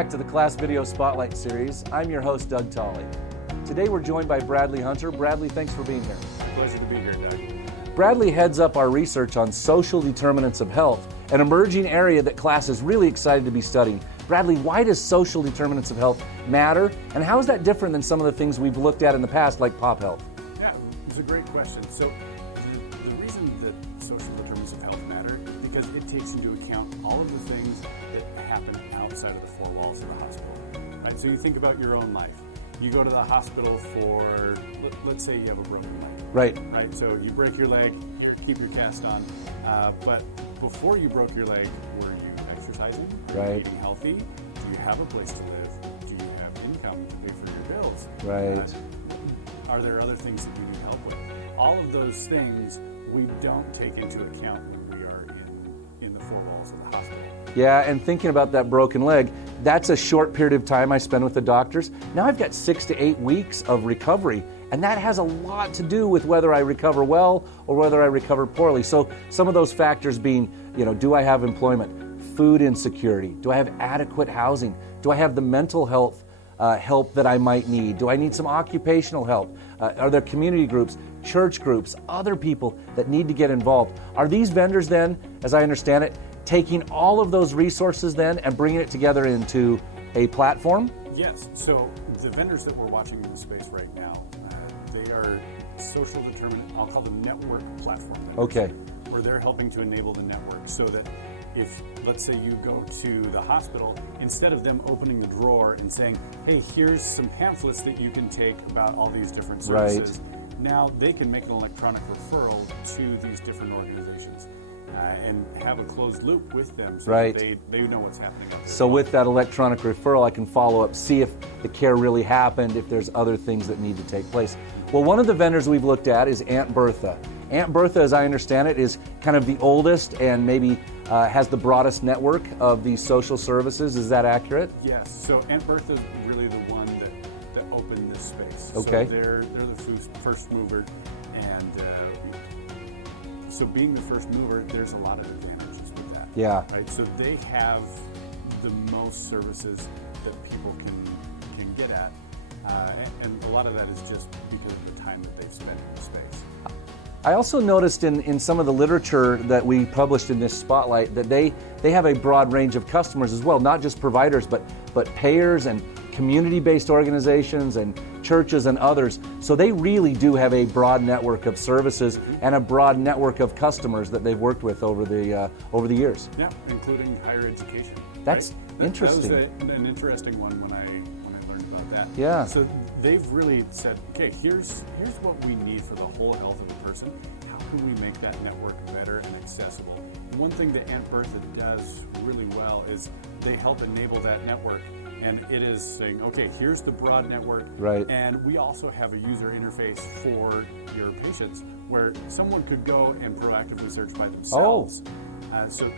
back to the Class Video Spotlight Series. I'm your host, Doug Tolley. Today we're joined by Bradley Hunter. Bradley, thanks for being here. Pleasure to be here, Doug. Bradley heads up our research on social determinants of health, an emerging area that Class is really excited to be studying. Bradley, why does social determinants of health matter, and how is that different than some of the things we've looked at in the past, like pop health? Yeah, it's a great question. So the reason that social determinants of health matter is because it takes into account all of the things that happen outside of the four walls of the hospital. Right? So you think about your own life. You go to the hospital for, let's say you have a broken leg. Right. So you break your leg, you keep your cast on, but before you broke your leg, were you exercising? Were you eating healthy? Do you have a place to live? Do you have income to pay for your bills? Right. Are there other things that you need help with? All of those things we don't take into account when we are in the four walls of the hospital. Yeah, and thinking about that broken leg, that's a short period of time I spend with the doctors. Now I've got 6 to 8 weeks of recovery, and that has a lot to do with whether I recover well or whether I recover poorly. So some of those factors being, do I have employment, food insecurity, do I have adequate housing, do I have the mental health help that I might need, do I need some occupational help, are there community groups, church groups, other people that need to get involved. Are these vendors then, as I understand it, taking all of those resources then and bringing it together into a platform? Yes. So the vendors that we're watching in the space right now, they are social determinant, I'll call them network platform vendors. Okay. Where they're helping to enable the network so that if, let's say you go to the hospital, instead of them opening the drawer and saying, hey, here's some pamphlets that you can take about all these different services, now they can make an electronic referral to these different organizations. And have a closed loop with them so that they know what's happening. So with that electronic referral, I can follow up, see if the care really happened, if there's other things that need to take place. Well, one of the vendors we've looked at is Auntbertha. Auntbertha, as I understand it, is kind of the oldest and maybe has the broadest network of these social services. Is that accurate? Yes. So Auntbertha is really the one that opened this space. Okay. So they're the first mover, and so being the first mover, there's a lot of advantages with that. Yeah. Right. So they have the most services that people can get at, and a lot of that is just because of the time that they've spent in the space. I also noticed in some of the literature that we published in this spotlight that they have a broad range of customers as well, not just providers, but payers and community-based organizations and churches and others. So they really do have a broad network of services and a broad network of customers that they've worked with over the years. Yeah, including higher education. That's interesting. That was an interesting one when I learned about that. Yeah. So they've really said, okay, here's what we need for the whole health of a person. How can we make that network better and accessible? One thing that Auntbertha does really well is they help enable that network. And it is saying, okay, here's the broad network. Right. And we also have a user interface for your patients where someone could go and proactively search by themselves. So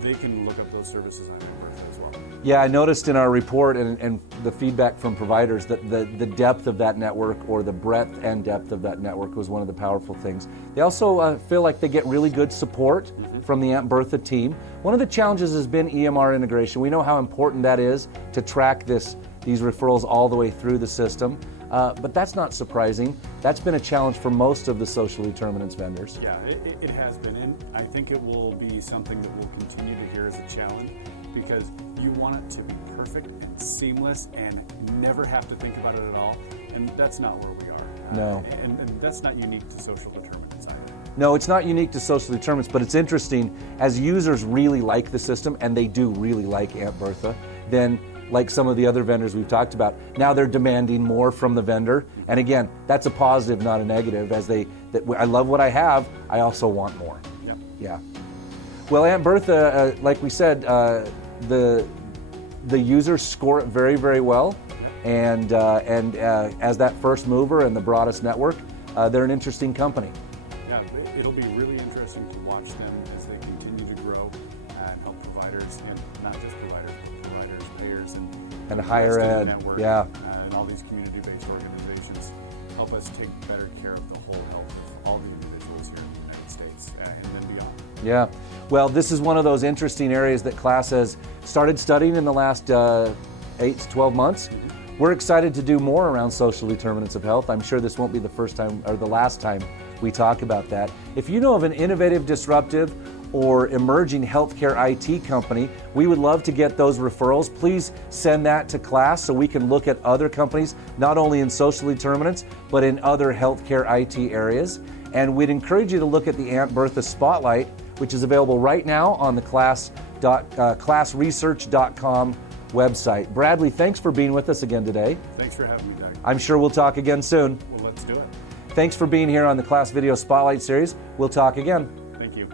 they can look up those services on Auntbertha as well. Yeah, I noticed in our report and the feedback from providers that the depth of that network, or the breadth and depth of that network, was one of the powerful things. They also feel like they get really good support from the Auntbertha team. One of the challenges has been EMR integration. We know how important that is to track these referrals all the way through the system. But that's not surprising. That's been a challenge for most of the social determinants vendors. Yeah, it has been, and I think it will be something that we'll continue to hear as a challenge, because you want it to be perfect and seamless and never have to think about it at all, and that's not where we are. No. And that's not unique to social determinants either. No, it's not unique to social determinants, but it's interesting, as users really like the system, and they do really like Auntbertha, then like some of the other vendors we've talked about, now they're demanding more from the vendor. And again, that's a positive, not a negative, as I love what I have, I also want more. Yeah. Well, Auntbertha, like we said, the users score it very, very well. And as that first mover and the broadest network, they're an interesting company. Yeah, it'll be really interesting to watch them as they continue to grow and help providers, and not just providers, but providers, payers, and higher ed. Network, yeah. And all these community-based organizations help us take better care of the whole health of all the individuals here in the United States and then beyond. Yeah. Well, this is one of those interesting areas that class has started studying in the last 8 to 12 months. We're excited to do more around social determinants of health. I'm sure this won't be the first time or the last time we talk about that. If you know of an innovative, disruptive, or emerging healthcare IT company, we would love to get those referrals. Please send that to class so we can look at other companies, not only in social determinants, but in other healthcare IT areas. And we'd encourage you to look at the Auntbertha Spotlight, which is available right now on the classresearch.com website. Bradley, thanks for being with us again today. Thanks for having me, Doug. I'm sure we'll talk again soon. Well, let's do it. Thanks for being here on the Class Video Spotlight Series. We'll talk again. Thank you.